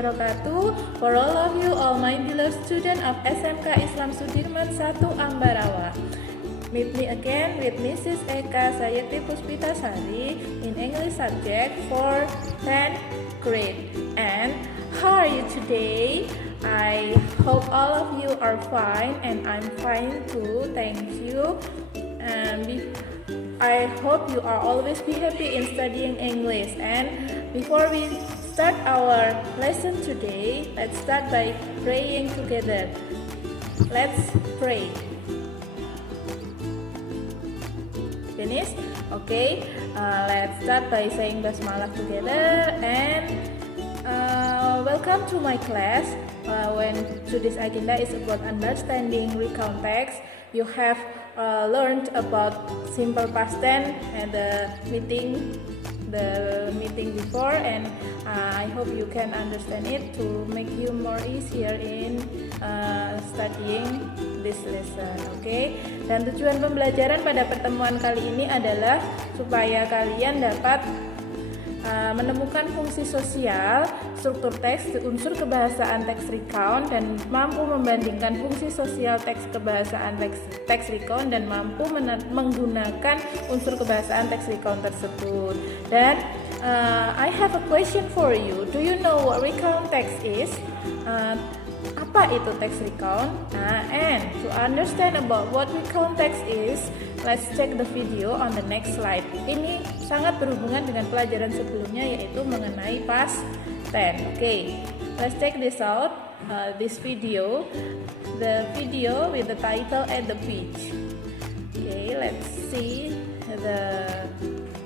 wabarakatuh. For all of you, all my beloved student of SMK Islam Sudirman 1 Ambarawa. Meet me again with Mrs. Eka Sayati Puspitasari in English subject for 10th grade. And how are you today? I hope all of you are fine, and I'm fine too. Thank you. And I hope you are always be happy in studying English. And before we start our lesson today, let's start by praying together. Let's pray. Finish? Okay. Let's start by saying Basmalah together. And welcome to my class. When today's agenda is about understanding recount text, you have learned about simple past tense and the meeting before, and I hope you can understand it to make you more easier in studying this lesson. Okay. Dan tujuan pembelajaran pada pertemuan kali ini adalah supaya kalian dapat menemukan fungsi sosial, struktur teks, unsur kebahasaan teks recount, dan mampu membandingkan fungsi sosial teks kebahasaan teks recount, dan mampu menggunakan unsur kebahasaan teks recount tersebut. Dan I have a question for you. Do you know what recount text is? Apa itu teks recount? And to understand about what recount text is, let's check the video on the next slide. Ini sangat berhubungan dengan pelajaran sebelumnya, yaitu mengenai past tense. Okay, let's check this out. This video, the video with the title at the beach. Okay, let's see the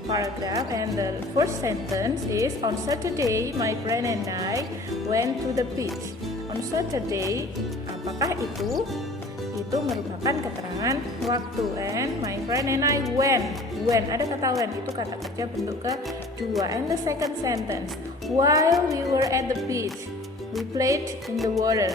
paragraph, and the first sentence is, on Saturday my friend and I went to the beach. On Saturday, apakah itu? Itu merupakan keterangan waktu. And my friend and I went. When, ada kata when, itu kata kerja bentuk kedua. And the second sentence, while we were at the beach, we played in the water.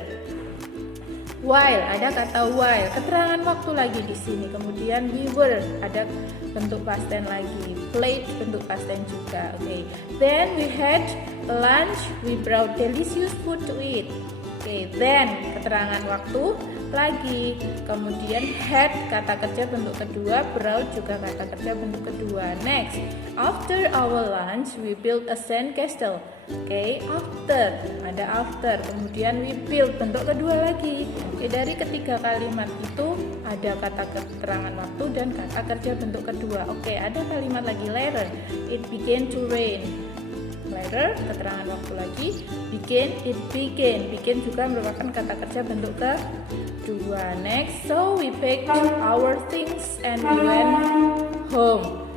While, ada kata while, keterangan waktu lagi di sini. Kemudian we were, ada bentuk past tense lagi. Played, bentuk past tense juga. Okay. Then we had lunch. We brought delicious food to eat. Okay. Then, keterangan waktu lagi. Kemudian had, kata kerja bentuk kedua. Brought juga kata kerja bentuk kedua. Next, after our lunch we built a sand castle. Okay, after, ada after. Kemudian we built, bentuk kedua lagi. Okay, dari ketiga kalimat itu ada kata keterangan waktu dan kata kerja bentuk kedua. Oke, ada kalimat lagi, later it began to rain. Later, keterangan waktu lagi. Begin, it began. Begin juga merupakan kata kerja bentuk kedua. Next, so we packed our things and we went home.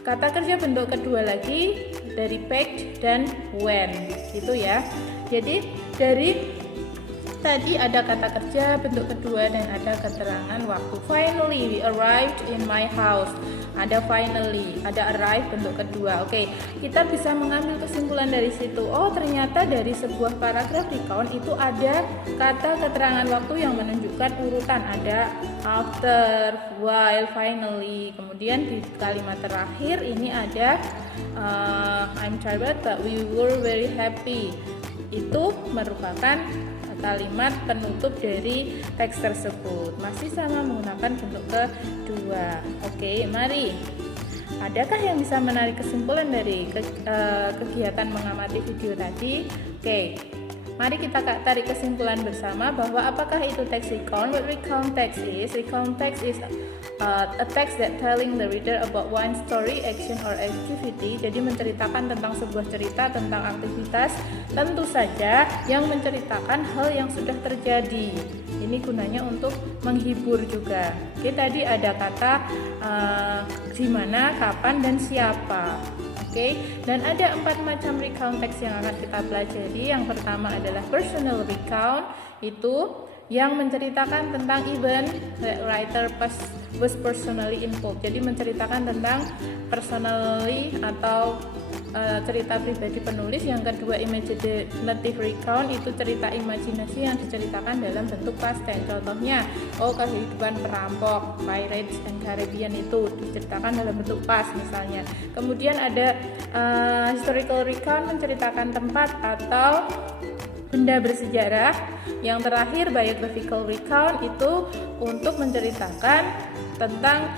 Kata kerja bentuk kedua lagi dari packed dan went, gitu ya. Jadi dari tadi ada kata kerja bentuk kedua dan ada keterangan waktu. Finally we arrived in my house. Ada finally, ada arrive bentuk kedua. Oke, kita bisa mengambil kesimpulan dari situ. Oh, ternyata dari sebuah paragraf recount itu ada kata keterangan waktu yang menunjukkan urutan. Ada after, while, finally. Kemudian di kalimat terakhir ini ada I'm tired but we were very happy. Itu merupakan kalimat penutup dari teks tersebut. Masih sama menggunakan bentuk kedua. Oke, mari. Adakah yang bisa menarik kesimpulan dari kegiatan mengamati video tadi? Oke, mari kita tarik kesimpulan bersama bahwa apakah itu teks recount? What recount text is? Recount text is a text that telling the reader about one story, action, or activity. Jadi menceritakan tentang sebuah cerita, tentang aktivitas, tentu saja yang menceritakan hal yang sudah terjadi. Ini gunanya untuk menghibur juga. Oke, tadi ada kata di mana, kapan, dan siapa. Oke, dan ada 4 macam recount text yang akan kita pelajari. Yang pertama adalah personal recount, itu yang menceritakan tentang event that writer was personally involved. Jadi menceritakan tentang personally atau cerita pribadi penulis. Yang kedua imaginative recount, itu cerita imajinasi yang diceritakan dalam bentuk past tense. Contohnya, kehidupan perampok, Pirates and Caribbean, itu diceritakan dalam bentuk past misalnya. Kemudian ada historical recount, menceritakan tempat atau benda bersejarah. Yang terakhir biographical recount, itu untuk menceritakan tentang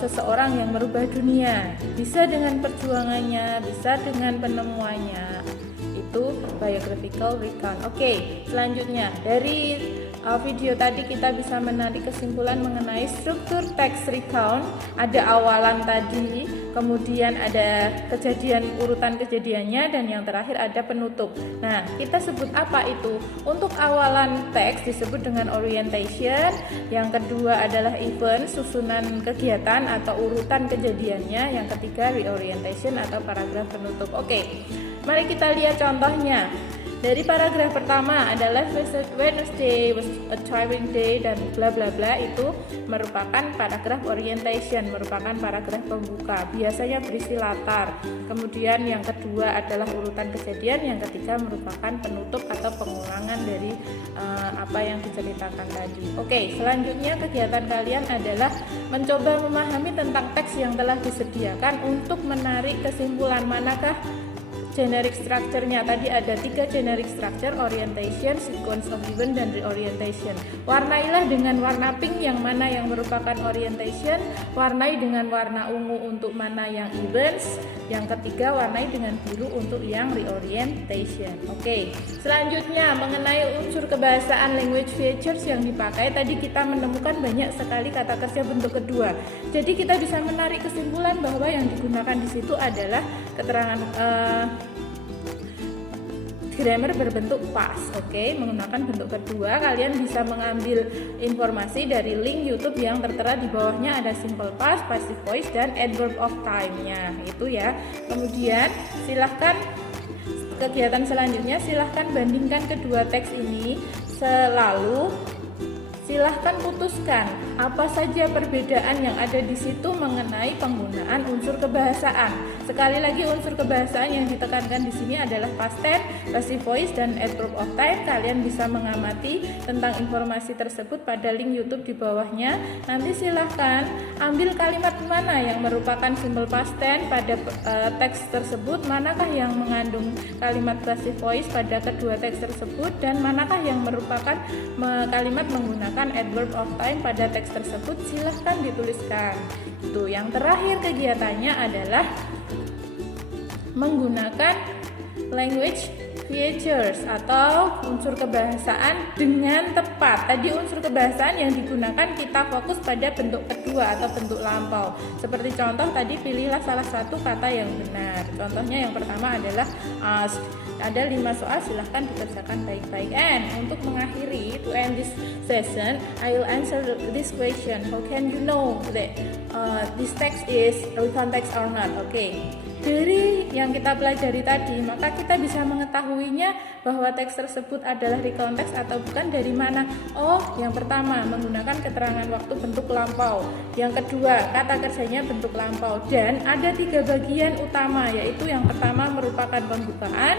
seseorang yang merubah dunia, bisa dengan perjuangannya, bisa dengan penemuannya. Itu biographical recount. Oke, selanjutnya dari video tadi kita bisa menarik kesimpulan mengenai struktur teks recount. Ada awalan tadi, kemudian ada kejadian, urutan kejadiannya, dan yang terakhir ada penutup. Nah, kita sebut apa itu? Untuk awalan teks disebut dengan orientation. Yang kedua adalah event, susunan kegiatan atau urutan kejadiannya. Yang ketiga reorientation atau paragraf penutup. Oke, mari kita lihat contohnya. Dari paragraf pertama adalah Wednesday was a tiring day dan bla bla bla, itu merupakan paragraf orientation, merupakan paragraf pembuka, biasanya berisi latar. Kemudian yang kedua adalah urutan kejadian, yang ketiga merupakan penutup atau pengulangan dari apa yang diceritakan tadi. Oke, selanjutnya kegiatan kalian adalah mencoba memahami tentang teks yang telah disediakan untuk menarik kesimpulan. Manakah generic structure-nya? Tadi ada 3 generic structure, orientation, sequence of event, dan reorientation. Warnailah dengan warna pink yang mana yang merupakan orientation, warnai dengan warna ungu untuk mana yang events, yang ketiga warnai dengan biru untuk yang reorientation. Oke, selanjutnya mengenai unsur kebahasaan, language features yang dipakai. Tadi kita menemukan banyak sekali kata kerja bentuk kedua. Jadi kita bisa menarik kesimpulan bahwa yang digunakan di situ adalah keterangan grammar berbentuk past. Oke, menggunakan bentuk kedua. Kalian bisa mengambil informasi dari link YouTube yang tertera di bawahnya, ada simple past, passive voice, dan adverb of time-nya itu ya. Kemudian silahkan kegiatan selanjutnya, silahkan bandingkan kedua teks ini. Selalu silahkan putuskan apa saja perbedaan yang ada di situ mengenai penggunaan unsur kebahasaan. Sekali lagi, unsur kebahasaan yang ditekankan di sini adalah past tense, passive voice, dan adverb of time. Kalian bisa mengamati tentang informasi tersebut pada link YouTube di bawahnya. Nanti silahkan ambil kalimat mana yang merupakan simple past tense pada teks tersebut, manakah yang mengandung kalimat passive voice pada kedua teks tersebut, dan manakah yang merupakan kalimat menggunakan adverb of time pada teks tersebut. Silahkan dituliskan. Itu yang terakhir kegiatannya adalah menggunakan language features atau unsur kebahasaan dengan tepat. Tadi unsur kebahasaan yang digunakan kita fokus pada bentuk kedua atau bentuk lampau. Seperti contoh tadi, pilihlah salah satu kata yang benar. Contohnya yang pertama adalah asked. Ada 5 soal, silahkan dikerjakan baik-baik. And untuk mengakhiri, to end this session, I will answer this question. How can you know that this text is recount text or not? Okay. Dari yang kita pelajari tadi, maka kita bisa mengetahuinya bahwa teks tersebut adalah recount text atau bukan dari mana. Oh, yang pertama menggunakan keterangan waktu bentuk lampau. Yang kedua, kata kerjanya bentuk lampau. Dan ada 3 bagian utama, yaitu yang pertama merupakan pembukaan.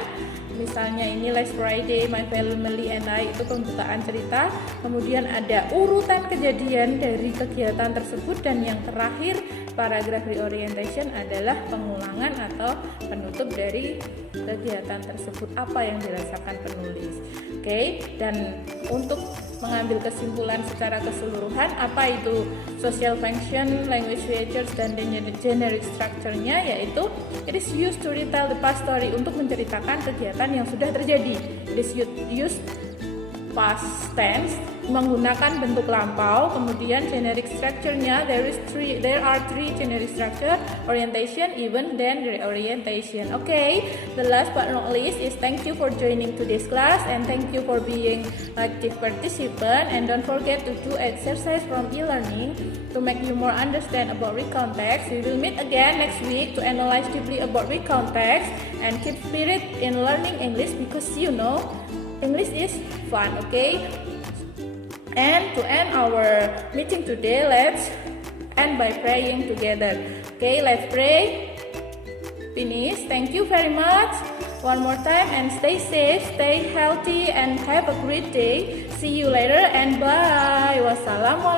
Misalnya ini Last Friday, My Family and I, itu pembukaan cerita. Kemudian ada urutan kejadian dari kegiatan tersebut, dan yang terakhir paragraf reorientation adalah pengulangan atau penutup dari kegiatan tersebut, apa yang dirasakan penulis. Oke, dan untuk mengambil kesimpulan secara keseluruhan, apa itu social function, language features, dan generic structure-nya, yaitu it is used to retell the past story, untuk menceritakan kegiatan yang sudah terjadi. It is used past tense, menggunakan bentuk lampau. Kemudian generic structure-nya, there are three generic structure: orientation, event, then reorientation. Okay, the last but not least is thank you for joining today's class, and thank you for being active participant, and don't forget to do exercise from e-learning to make you more understand about recount text. We will meet again next week to analyze deeply about recount text, and keep spirit in learning English, because you know English is fun. Okay, and to end our meeting today, let's end by praying together. Okay, let's pray. finish. Thank you very much one more time, and stay safe, stay healthy, and have a great day. See you later and bye. Wassalamualaikum.